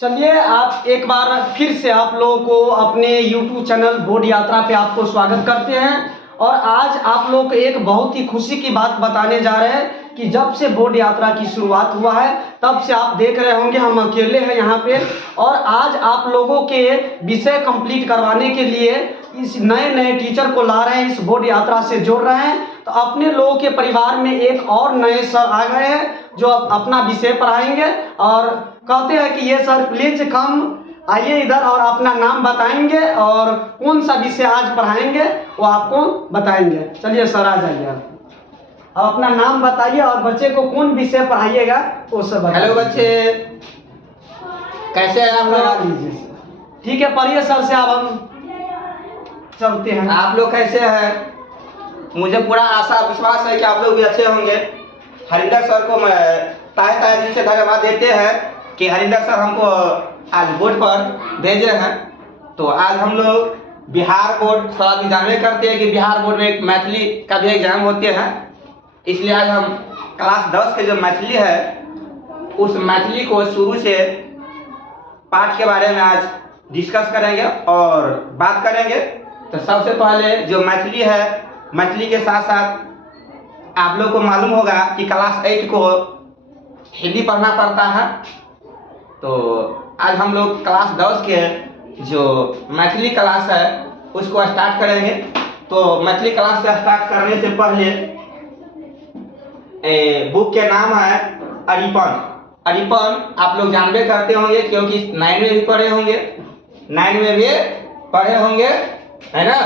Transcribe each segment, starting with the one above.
चलिए आप एक बार फिर से आप लोगों को अपने YouTube चैनल बोध यात्रा पे आपको स्वागत करते हैं। और आज आप लोग को एक बहुत ही खुशी की बात बताने जा रहे हैं कि जब से बोध यात्रा की शुरुआत हुआ है तब से आप देख रहे होंगे हम अकेले हैं यहाँ पे। और आज आप लोगों के विषय कंप्लीट करवाने के लिए इस नए नए टीचर को ला रहे हैं, इस बोध यात्रा से जोड़ रहे हैं। तो अपने लोगों के परिवार में एक और नए सर आ गए हैं जो अपना विषय पढ़ाएंगे और कहते हैं कि ये सर प्लीज कम आइए इधर और अपना नाम बताएंगे और कौन सा विषय आज पढ़ाएंगे वो आपको बताएंगे। चलिए सर आ जाइए, आप अपना नाम बताइए और बच्चे को कौन विषय पढ़ाइएगा वो सब बताइए। हेलो बच्चे, कैसे हैं आप लोग? ठीक है, पढ़िए सर से अब हम चलते हैं। आप लोग कैसे हैं? मुझे पूरा आशा विश्वास है कि आप लोग भी अच्छे होंगे। हरिंदर सर को मैं तहे दिल से धन्यवाद देते हैं कि हरिंदर सर हमको आज बोर्ड पर भेजे हैं। तो आज हम लोग बिहार बोर्ड थोड़ा भी जानवे करते हैं कि बिहार बोर्ड में एक मैथिली का भी एग्जाम होते हैं, इसलिए आज हम क्लास 10 के जो मैथिली है उस मैथिली को शुरू से पाठ के बारे में आज डिस्कस करेंगे और बात करेंगे। तो सबसे पहले जो मैथिली है, मैथिली के साथ साथ आप लोग को मालूम होगा कि क्लास 8 को हिंदी पढ़ना पड़ता है। तो आज हम लोग क्लास 10 के जो मैथिली क्लास है उसको स्टार्ट करेंगे। तो मैथिली क्लास से स्टार्ट करने से पहले बुक के नाम है अरिपन। अरिपन आप लोग जानबे करते होंगे क्योंकि 9 में भी पढ़े होंगे, 9 में भी पढ़े होंगे, है ना।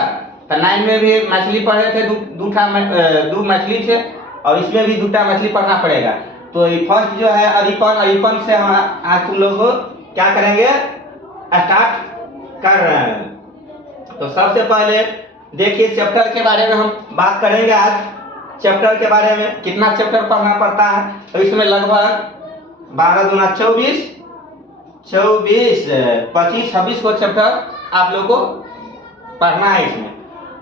तो 9 में भी मैथिली पढ़े थे, दो मैथिली थे और इसमें भी 2 मैथिली पढ़ना पड़ेगा। तो फर्स्ट जो है अरिपन, अरिपन से हम आज तुम लोग को क्या करेंगे, स्टार्ट कर रहे हैं। तो सबसे पहले देखिए चैप्टर के बारे में हम बात करेंगे आज। चैप्टर के बारे में कितना चैप्टर पढ़ना पड़ता है, तो इसमें लगभग 12 दूना 24, 25, 26 को चैप्टर आप लोग को पढ़ना है इसमें,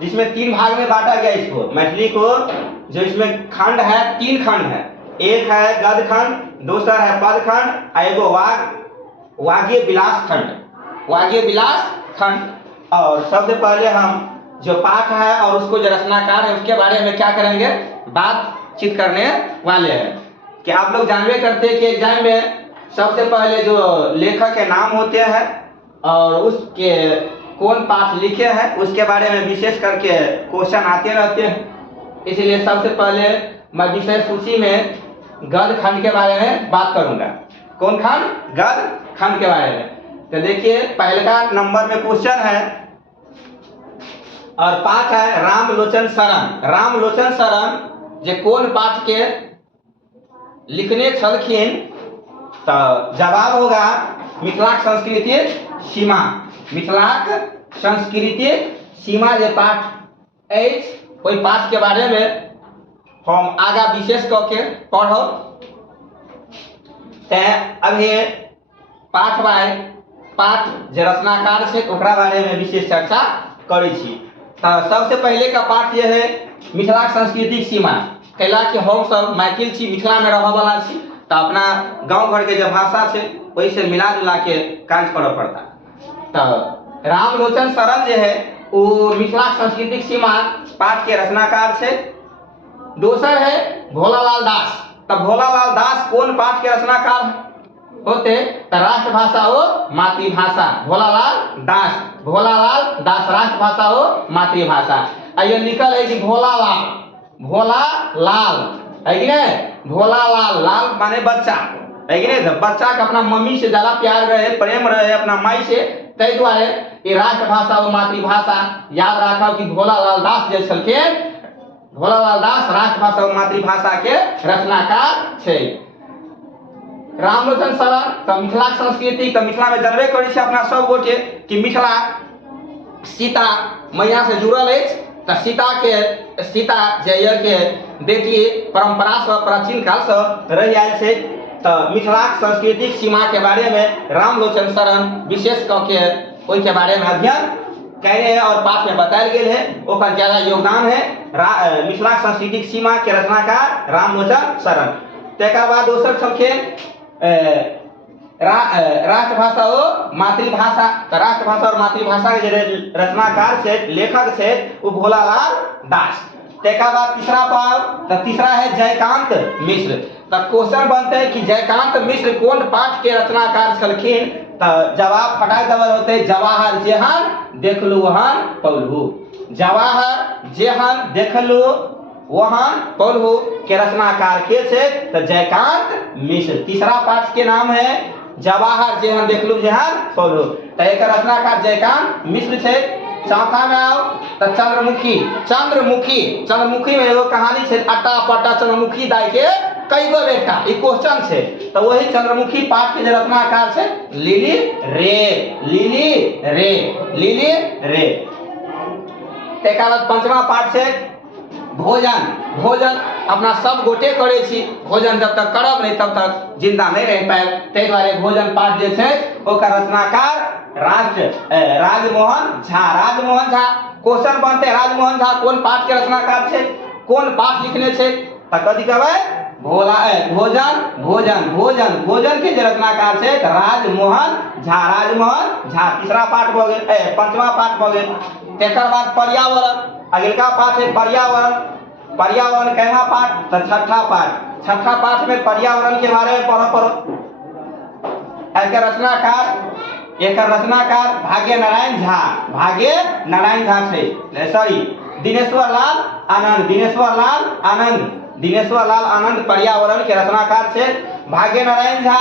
जिसमें 3 भाग में बांटा गया इसको मैथिली को। जो इसमें खंड है, 3 खंड है, एक है गद्य खंड, दूसरा है पद खंड, एगो वाग्य विलास खंड, वाग्य विलास खंड। और सबसे पहले हम जो पाठ है और उसको जो रचनाकार है उसके बारे में क्या करेंगे, बातचीत करने वाले हैं। कि आप लोग जानबे करते हैं कि एग्जाम में सबसे पहले जो लेखक के नाम होते हैं और उसके कौन पाठ लिखे हैं उसके बारे में विशेष करके क्वेश्चन आते रहते हैं। इसलिए सबसे पहले मैं विषय सूची में गद्य खंड के बारे में बात करूंगा। कौन खंड? गद्य खंड के बारे में। तो देखिए पहले का नंबर में क्वेश्चन है और पाठ है रामलोचन शरण। रामलोचन शरण जे कौन पाठ के लिखने छलखिन, तो जवाब होगा मिथिलाक संस्कृति सीमा। मिथिलाक संस्कृति सीमा जे पाठ अछि ओहि पाठ के बारे में हम आगा विशेष करके पढ़ब। अभी पाठ बाय पाठ जे रचनाकार से ओकरा बारे में विशेष चर्चा करै छी। तो सबसे पहले का पाठ ये है मिथिलाक सांस्कृतिक सीमा। कैला कि हम सब मैथिल छी, मिथिला में रह वाला छी, तो अपना गांव घर के जो भाषा है वही से मिला जुला के कार्य करना पड़ता। तो रामलोचन शरण जो है वो मिथिलाक सांस्कृतिक सीमा पाठ के रचनाकार से। दूसर है भोलालाल दास। तो भोलालाल दास कौन पाठ के रचनाकार होते, तो राष्ट्रभाषा हो मातृभाषा। भोलालाल दास, भोलालाल दास राष्ट्रभाषा हो मातृभाषा। ये लिखल है कि भोलालाल, भोलालाल है कि नहीं, भोलालाल, लाल माने बच्चा है कि नहीं। तो बच्चा के अपना मम्मी से ज्यादा प्यार रहे, प्रेम रहे अपना माई से, तै दुआरे ये राष्ट्रभाषा हो मातृभाषा। याद रखो कि भोलालाल दास जे छलखिन, भोलालाल दास राष्ट्रभाषा और मातृभाषा के रचनाकार छे। रामलोचन शरण तो मिथिला संस्कृति, तो मिथिला में जानबे करै छै अपना सब गोटे कि मिथिला सीता मैया से जुड़ल अछि। तो सीता जे के बेटी परंपरा से प्राचीन काल से रहि आयल छै। तो मिथिलाक सांस्कृतिक सीमा के बारे में रामलोचन शरण विशेष करके ओहि के बारे में अध्ययन कैले हैं और पाठ में बतायल गेल है। ओकर ज्यादा योगदान है मिथिलाक सांस्कृतिक सीमा के रचनाकार रामलोचन शरण। तकर बाद दोसर छलखिन राष्ट्रभाषा और मातृभाषा। तो राष्ट्रभाषा और मातृभाषा के जे रचनाकार से लेखक से वो भोलालाल दास। तेका बाद तीसरा पाव, तो तीसरा है जयकांत मिश्र। तो क्वेश्चन बनते हैं कि जयकांत मिश्र कौन पाठ के रचनाकार छलखिन। तो जवाब फटाक दबर होते जवाहर जेहन देखलू वहन पौलहू। जवाहर जेहन देखलू वहन पौलहू के रचनाकार के छे तो जयकांत मिश्र। तीसरा पाठ के नाम है जवाहर जेहन देखलू जेहन पौलहू। तो एक रचनाकार जयकांत मिश्र छे। चौथा में आओ तो चंद्रमुखी। चंद्रमुखी चंद्रमुखी में एगो कहानी छे अट्टा पट्टा चंद्रमुखी दाई के कई गो बेटा ई क्वेश्चन छे। तो वही चंद्रमुखी पाठ के रचनाकार छे लिली रे। लिली रे लिली रे। तेका बाद पांचवा पाठ छे भोजन। भोजन अपना सब गोटे करे छी। भोजन जब तक करब नहीं तब तक जिंदा नहीं रह पाए। ते द्वारे भोजन पाठ जे छे ओकर रचनाकार राजमोहन झा। राजमोहन झा। क्वेश्चन बनते राजमोहन झा कौन पाठ के रचनाकार छे, कौन पाठ लिखने छे। त कथि कहबै भोजन भोजन भोजन भोजन के रचनाकार छे राजमोहन झा। राजमोहन झा तीसरा पाठ भ गेल। पांचवा पाठ भ गेल। तेकर बाद पर्यावरण। अगिलका पाठ है पर्यावरण। पर्यावरण कैमा पाठ तो छठा पाठ। छठा पाठ में पर्यावरण के बारे में पढ़ो। एक रचनाकार भाग्य नारायण झा। भाग्य नारायण झा छे सॉरी दिनेश्वर लाल आनंद। दिनेश्वर लाल आनंद। दिनेश्वर लाल आनंद पर्यावरण के रचनाकार छे। भाग्य नारायण झा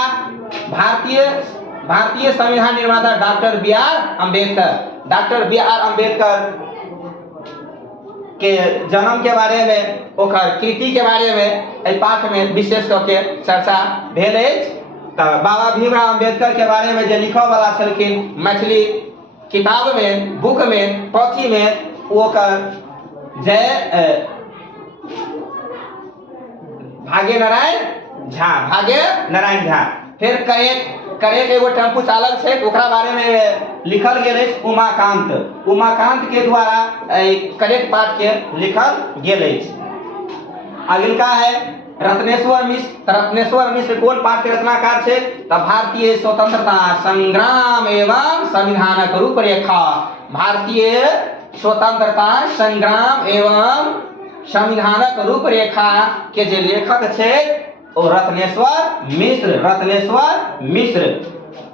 भारतीय संविधान निर्माता doctor B R Ambedkar. Doctor B R Ambedkar के जन्म के बारे में ओकर कृति के बारे में एहि पाठ में विशेष करके चर्चा भेल अछि। तो बाबा भीमराव अम्बेडकर के बारे में जो लिखा वाला छलखिन मैथिली किताब में बुक में पोथी में ओकर जय भाग्य नारायण झा। भाग्य नारायण झा। फिर करेक एगो टेम्पू चालक छे ओकरा बारे में लिखल गेल अछि उमाकांत। उमाकांत के द्वारा करेक पाठ के लिखल गेल अछि। अगिलका है रत्नेश्वर मिश्र। रत्नेश्वर मिश्र कौन पाठ के रचनाकार छे तो भारतीय स्वतंत्रता संग्राम एवं संविधानक रूपरेखा। भारतीय स्वतंत्रता संग्राम एवं संविधानक रूपरेखा के जे लेखक छे ओ रत्नेश्वर मिश्र। रत्नेश्वर मिश्र।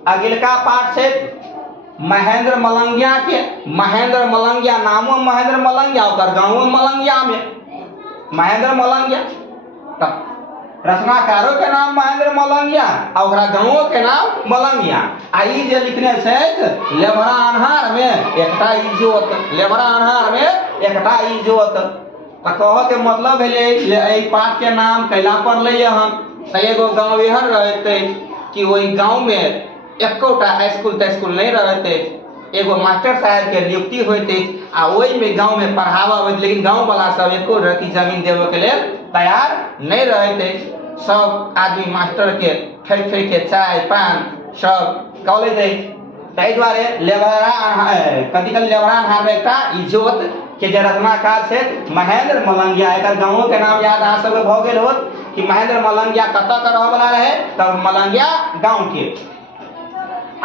अगिलका पाठ छे महेंद्र मलंगिया के। महेंद्र मलंगिया नामो महेंद्र मलंगिया ओकर गाँव मलंगिया में महेंद्र मलंगिया। रचनाकारों के नाम महेंद्र मलंगिया और ओकरा गाँवों के नाम मलंगिया। आई जे लिखने छे लेभरा अन्हार में एकटा इजोत। लेभरा अन्हार में एकटा इजोत। तो कह के मतलब भेले एहि पाठ के नाम कैला पड़ले हम तो एगो गाँव एहन रहते कि वही गाँव में एकोटा स्कूल तस्कूल नहीं रहते। एगो मास्टर साहब के नियुक्ति होते आ वही में गाँव में पढ़ावा लेकिन गाँव वाला सब एको रती जमीन देवे के लिए तैयार नहीं रहते। सब आदमी मास्टर के फेर के चाय पान सब कॉलेज ताहि द्वारे लेभरा अन्हार में एकटा इजोत के जे रचनाकार छे महेंद्र मलंगिया। एकर गाँवों के नाम याद अहाँ सबके भऽ गेल होत कि महेंद्र मलंगिया कतऽ के रहऽ वाला रहे तब मलंगिया गाँव के।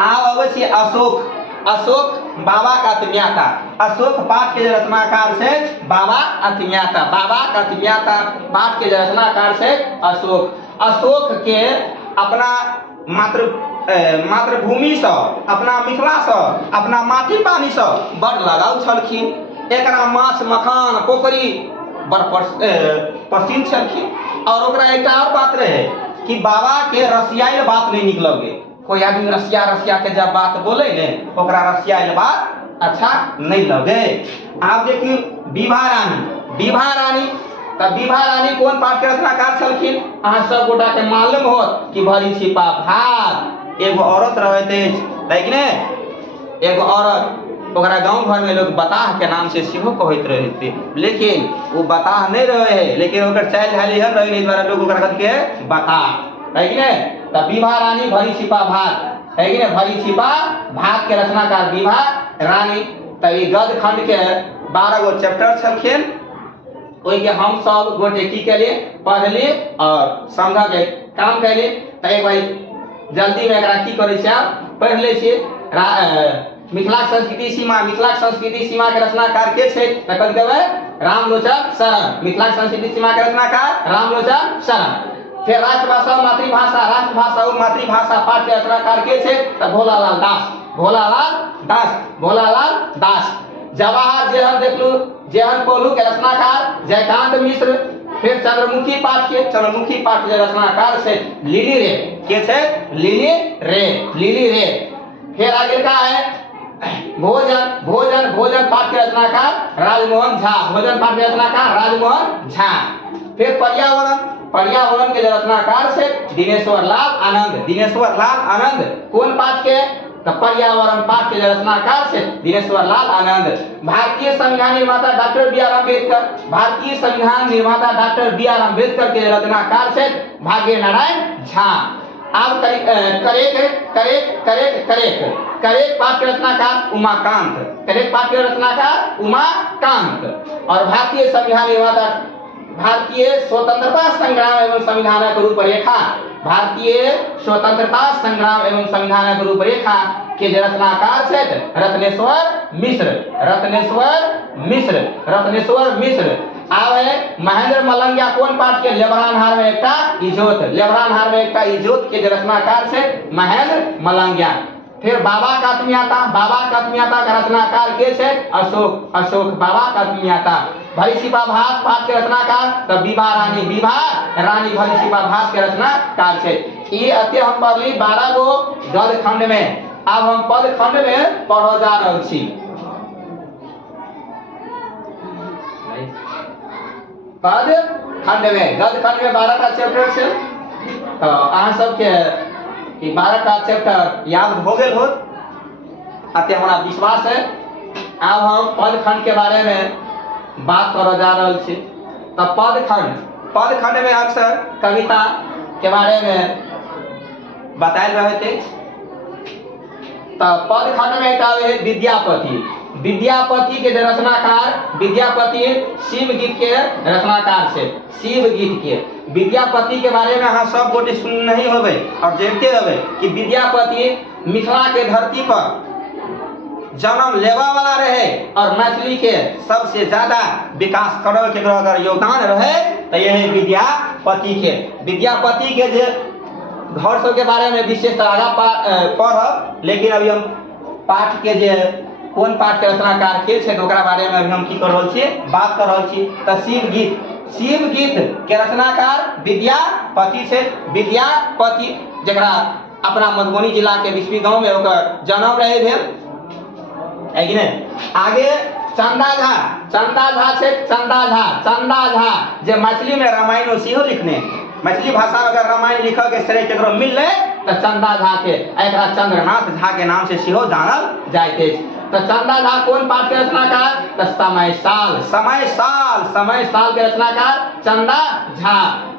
आब अबै छी अशोक। अशोक बाबा का अतिम्याता। अशोक पाठ के रचनाकार से बाबा अतिम्याता। बाबा का अतिम्याता पाठ के रचनाकार से अशोक। अशोक के अपना मातृभूमि से अपना मिथिला से अपना माटी पानी से बड़ लगाव छलखिन। एकरा माछ मखान पोखरी बड़ पसंद छलखिन। और ओकरा एकटा और बात रहे कि बाबा के रसियाइल बात नहीं निक लगे। कोई आदमी रसिया के जब बात बोले ने ओकरा रसियाइल बात अच्छा नहीं लगे। आप देखिए विभा रानी। विभा रानी तो विभा रानी कौन पाठ के रचनाकार छलखिन अहाँ सब गोटा के मालूम होत कि भरी छिपा भाग। एगो औरत रहते लेकिन एगो औरत ओकरा गांव घर में लोग बताह के नाम से सेहो कहत रहते लेकिन वो बताह नहीं रहे लेकिन ओकर चाल ढाल एहन रहे नहीं द्वारा लोग ओकरा कहत के बताह है कि नहीं। तो विभा रानी भरी छिपा भाग है कि नहीं। भरी छिपा भाग के रचनाकार विभा रानी। तो ये गद खंड के 12 गो चैप्टर छलखिन। ओहि के हम सब गोटे की के लिए पढ़ लिए और समझ के काम कैलिए। तो एक भाई जल्दी में एकरा की करै छै आब पढ़ि लै छियै। मिथिलाक संस्कृति सीमा के रचनाकार के छै तऽ कथि कहबै रामलोचन शरण। मिथिलाक संस्कृति सीमा के रचनाकार रामलोचन शरण। फिर राष्ट्रभाषा और मातृभाषा पाठ के रचनाकार के छै तऽ भोलालाल दास। जवाहर जेहन देखलू जेहन पढ़लू के रचनाकार जयकांत मिश्र। फिर चंद्रमुखी पाठ के रचनाकार छै लिली रे के छै लिली रे। फिर आगे का है भोजन पाठ के रचनाकार राजमोहन झा। फिर पर्यावरण के रचनाकार से दिनेश्वर लाल आनंद। कौन पाठ के तो पर्यावरण पाठ के रचनाकार से दिनेश्वर लाल आनंद। भारतीय संविधान निर्माता डॉक्टर बी आर अम्बेडकर के रचनाकार से भाग्य नारायण झा। अब करेक पाठ के रचनाकार उमाकांत। और भारतीय स्वतंत्रता संग्राम एवं संविधानक रूपरेखा के रचनाकार से रत्नेश्वर मिश्र। आवे महेंद्र मलंगिया कौन पाठ के लेबरानहार में एकटा इजोत के रचनाकार से महेंद्र मलंगिया। फिर बाबा कातमियाता का रचनाकार के छै अशोक बाबा कातमियाता। भरी सिपा भात पाठ के रचनाकार तो विभा रानी भरी सिपा भात के रचनाकार छै। ये अते हम पढ़ली 12 गो गद खंड में। अब हम पद खंड में पढ़ जा रहल छी। पद खंड में गद खंड में 12 टा चैप्टर छै तो अहाँ सबके ई 12 टा चैप्टर याद हो गेल होत अते हमरा विश्वास है। अब हम पद खंड के बारे में बात कर जा रहल छी। तो पद खंड में अक्सर कविता के बारे में बतायल रहे थे। तो पद खंड में एकटा विद्यापति के रचनाकार शिव गीत के रचनाकार से विद्यापति के बारे में अहाँ सब गोटे सुन नहीं होबे और जानते होबे कि विद्यापति मिथिला के धरती पर जन्म लेवा वाला रहे और मैथिली के सबसे ज्यादा विकास करल के अगर योगदान रहे तो यही विद्यापति के जे घर सब के बारे में विशेष आगा पढ़ब। लेकिन अभी हम पाठ के जे कौन पाठ के रचनाकार के छै ओकरा बारे में अभी हम की कर रहल छी बात कर रहल छी। तो शिव गीत के रचनाकार विद्यापति छै। विद्यापति जकरा अपना मधुबनी जिला के बिस्फी गांव में ओकर जन्म रहे भेल है कि नहीं। आगे चंदा झा जे मैथिली में रामायण सेहो लिखने। मैथिली भाषा में अगर रामायण लिख के श्रेय केकरो मिलले तो चंदा झा के एकरा चंद्रनाथ झा के नाम से सेहो जानल जाइत अछि। तो चंदा झा कौन पाठ के रचनाकार तो समय साल के रचनाकार चंदा झा।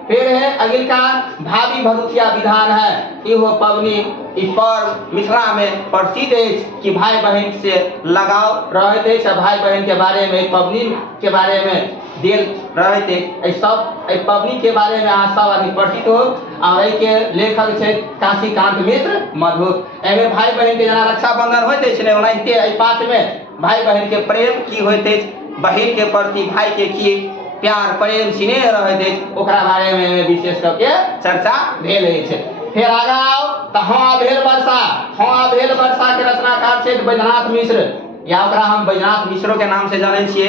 फिर है अगिल का भाभी भरुतिया विधान है। इहो पबनी ई पर्व मिथिला में प्रसिद्ध है कि भाई बहन से लगाव रहते है। भाई बहन के बारे में पबनी के बारे में देल रहते सब पबनी के बारे में अहाँ सब आदमी परिचित हो। और के लेखक छै काशीकांत मिश्र मधुर। एमे भाई बहन के जेना रक्षाबंधन होते छै ओनाहिते पाठ में भाई बहन के प्रेम की होते बहन के प्रति भाई के की प्यार प्रेम स्नेह रहते ओकरा बारे में विशेष करके चर्चा भेल छै। फिर आगा आओ तो हाँ भेल वर्षा के रचनाकार छै बैजनाथ मिश्र या ओकरा हम बैजनाथ मिश्रो के नाम से जाने छियै।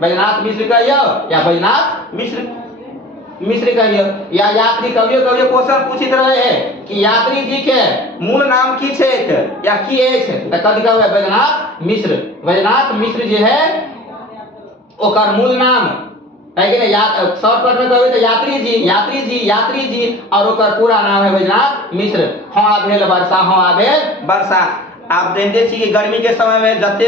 बैजनाथ मिश्र कहियो या बैजनाथ मिश्र कहियो या यात्री कभियो क्वेश्चन पूछित रहे है कि यात्री जी के मूल नाम की छै या की अछि तो कथि कहबै बैजनाथ मिश्र जे है ओकर मूल नाम है कि नहीं शॉर्टकट में कहबै तो यात्री जी और ओकर पूरा नाम है बैजनाथ मिश्र। हाँ भेल वर्षा। आप जानते छी कि गर्मी के समय में जते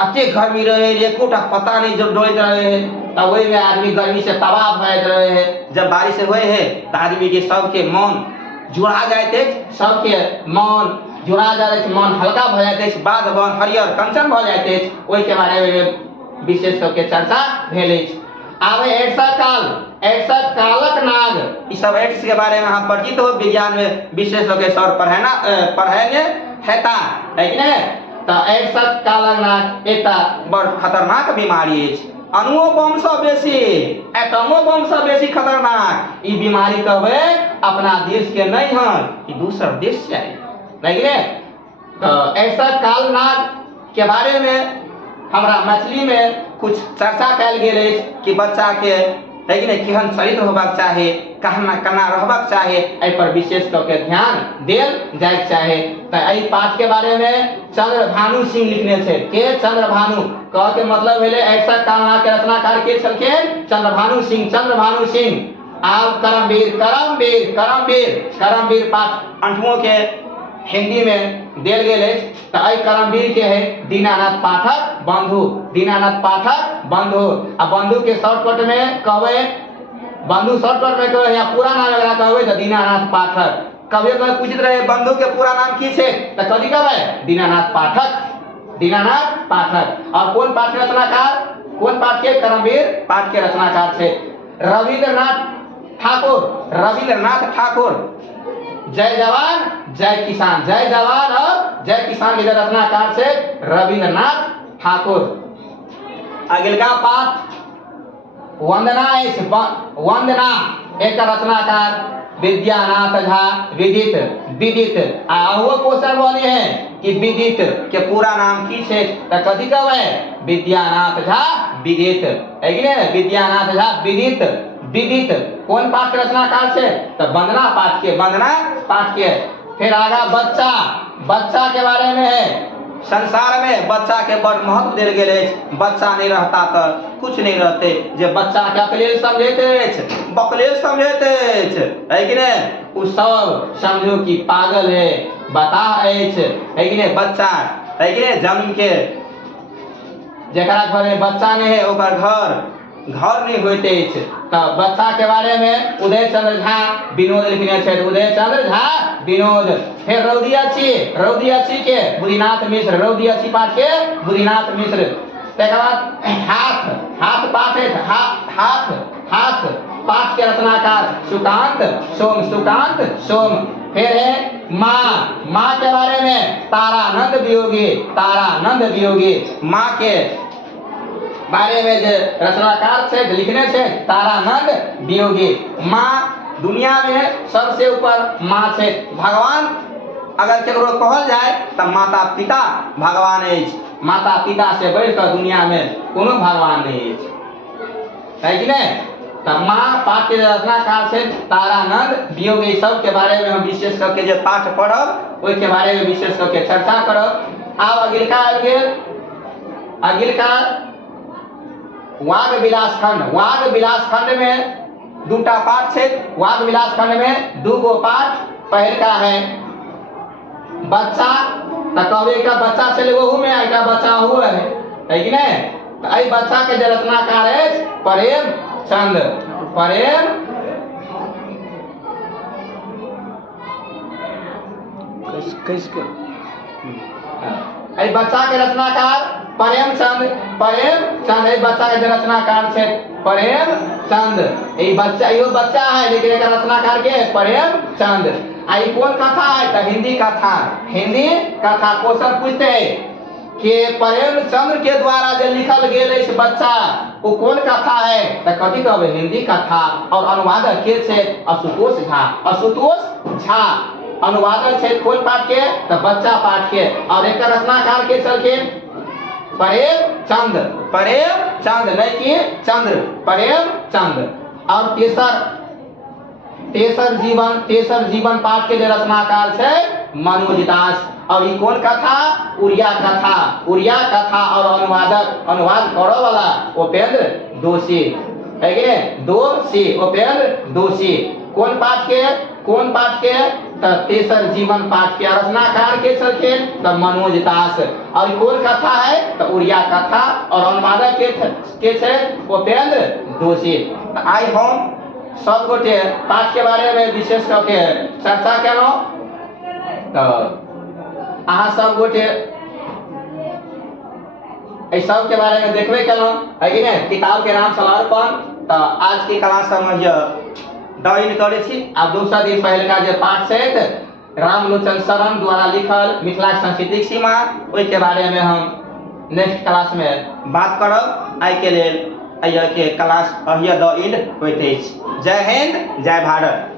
अते गर्मी रहे एकोटा पता नहीं जब डोलैत रहे है तब वही में आदमी गर्मी से तबाह भैत रहे है। जब बारिश हुए है तो आदमी के सबके मन जुड़ा जाते मन हल्का भ जाते बाद बन हरियर कंचन भ जाते ओहि के बारे में विशेष करके चर्चा भेल। आवे ऐसा काल, ऐसा कालक नाग, इस सब एड्स के बारे में हम परिचित हो, विज्ञान में विशेष होकर सर पढ़ेंगे हेता है कि नहीं। तो ऐसा कालक नाग एक बड़ खतरनाक बीमारी है, अणुओं बम से बेसी, एटमो बम से बेसी खतरनाक ई बीमारी कहवे अपना देश के नहीं है, ई दूसर देश से है नहीं कि नहीं। तो ऐसा काल नाग के बारे में हमरा मैथिली में कुछ चर्चा कल गेल कि बच्चा के है कि नहीं केहन चरित्र होबाक चाही, कहना केना रहबाक चाही, एहि पर विशेष करके ध्यान देल जाए चाहे। तो एहि पाठ के बारे में चंद्रभानु सिंह लिखने छे, के चंद्रभानु कह के मतलब भेले ऐसा कालना के रचनाकार के छलखिन चंद्रभानु सिंह, चंद्रभानु सिंह। आब करमवीर पाठ 8वां के हिंदी में देल गेल है। तो एहि करमवीर के है दीनानाथ पाठक बंधु, दीनानाथ पाठक बंधु। आ बंधु के शॉर्टकट में कहवे, बंधु शॉर्टकट में कहवे या पूरा नाम एकरा कहवे तो दीनानाथ पाठक। कभी कोई पूछित रहे बंधु के पूरा नाम की छे तो कथि कहवे दीनानाथ पाठक, दीनानाथ पाठक। और कौन पाठ के रचनाकार, कौन पाठ के करमवीर पाठ के रचनाकार छे रविंद्रनाथ ठाकुर, रविंद्रनाथ ठाकुर। जय जवान जय किसान, जय जवान और जय किसान के रचनाकार से रविंद्रनाथ ठाकुर। अगिलका पाठ वंदना, वंदना एक रचनाकार विद्यानाथ झा विदित, विदित। वो क्वेश्चन बनी है कि विदित के पूरा नाम की छे तो कथि कहवे विद्यानाथ झा विदित है कि नहीं, विद्यानाथ झा विदित, विदित। कौन पाठ के रचनाकार छे तो वंदना पाठ के, वंदना पाठ के। फिर आगा बच्चा, बच्चा के बारे में है संसार में बच्चा के बड़ महत्व देल गेल है। बच्चा नहीं रहता तो कुछ नहीं रहते, जे बच्चा के अकलेल समझते बकलेल समझते है कि नहीं, उ सब समझो कि पागल है, बता है कि नहीं। बच्चा है कि नहीं जन्म के जकरा घर में बच्चा नहीं है ओकर घर नहीं होते। तो बच्चा के बारे में उदय चंद्र झा विनोद लिखने छे, उदय चंद्र झा विनोद। फिर रौदियाची, रौदियाची के बुद्धिनाथ मिश्र, रौदियाची पाठ के बुद्धिनाथ मिश्र। तकर बाद हाथ, हाथ पाठ है, हाथ पाठ के रचनाकार सुकांत सोम, सुकांत सोम। फिर है माँ, माँ के बारे में तारानंद वियोगी, तारानंद वियोगी। माँ के बारे में जो रचनाकार से लिखने से तारानंद वियोगी। माँ दुनिया में सबसे ऊपर माँ से, भगवान अगर केकरो कहल जाए तो माता पिता भगवान है, माता पिता से बढ़कर दुनिया में कोनो भगवान नहीं है कि नहीं। तो माँ पाठ के रचनाकार से तारानंद वियोगी। सब के बारे में हम विशेष करके जो पाठ पढ़ब ओहि के बारे में विशेष करके चर्चा करब। आब अगिलका आबि गेल, अगिलका वाग विलास खंड। वाग विलास खंड में दूटा पाठ है, वाग विलास खंड में दूगो पाठ। पहलका है बच्चा, तो कहवे का बच्चा चले वो में एक बच्चा हुआ है कि नहीं। तो आई बच्चा के जो रचनाकार है प्रेमचंद, प्रेम आई बच्चा के रचनाकार प्रेमचंद, प्रेमचंद है बच्चा के रचनाकार से प्रेमचंद। ये बच्चा, यो बच्चा है लेकिन एक रचनाकार के प्रेमचंद। आई कौन कथा है तो हिंदी कथा, हिंदी कथा। क्वेश्चन पूछते हैं कि प्रेमचंद के द्वारा जो लिखल गेल इस बच्चा वो कौन कथा है तो कथी कहबे हिंदी कथा। और अनुवादक के छे आशुतोष झा, आशुतोष झा अनुवादक छे। कौन पाठ के तो बच्चा पाठ के। और एक रचनाकार के चलके प्रेमचंद, प्रेमचंद नहीं कि चंद्र, प्रेमचंद। और तेसर जीवन पाठ के जो रचनाकार छे मनोज दास। और ये कौन कथा उड़िया कथा, उड़िया कथा। और अनुवाद करो वाला उपेंद्र दोषी है कि दोषी, उपेंद्र दोषी। कौन पाठ के, कौन पाठ के तो तेसर जीवन पाठ के। रचनाकार के छलखिन तो मनोज दास। और कौन कथा है तो उड़िया कथा। और अनुवादक के छे उपेंद्र दोषी। आई हम सब गोटे पाठ के बारे में विशेष करके चर्चा केलहुँ। तो अहाँ सब गोटे सब के बारे में देखबे केलहुँ है कि नहीं। किताब के नाम समर्पण तो आज की क्लास हम द इन करे छी। अब दोसर दिन पहले का जो पाठ छै रामलोचन शरण द्वारा लिखल मिथिला सांस्कृतिक सीमा, ओहि के बारे में हम नेक्स्ट क्लास में बात करब। आई के लेल के क्लास द इंड होइत अछि। जय हिंद, जय भारत।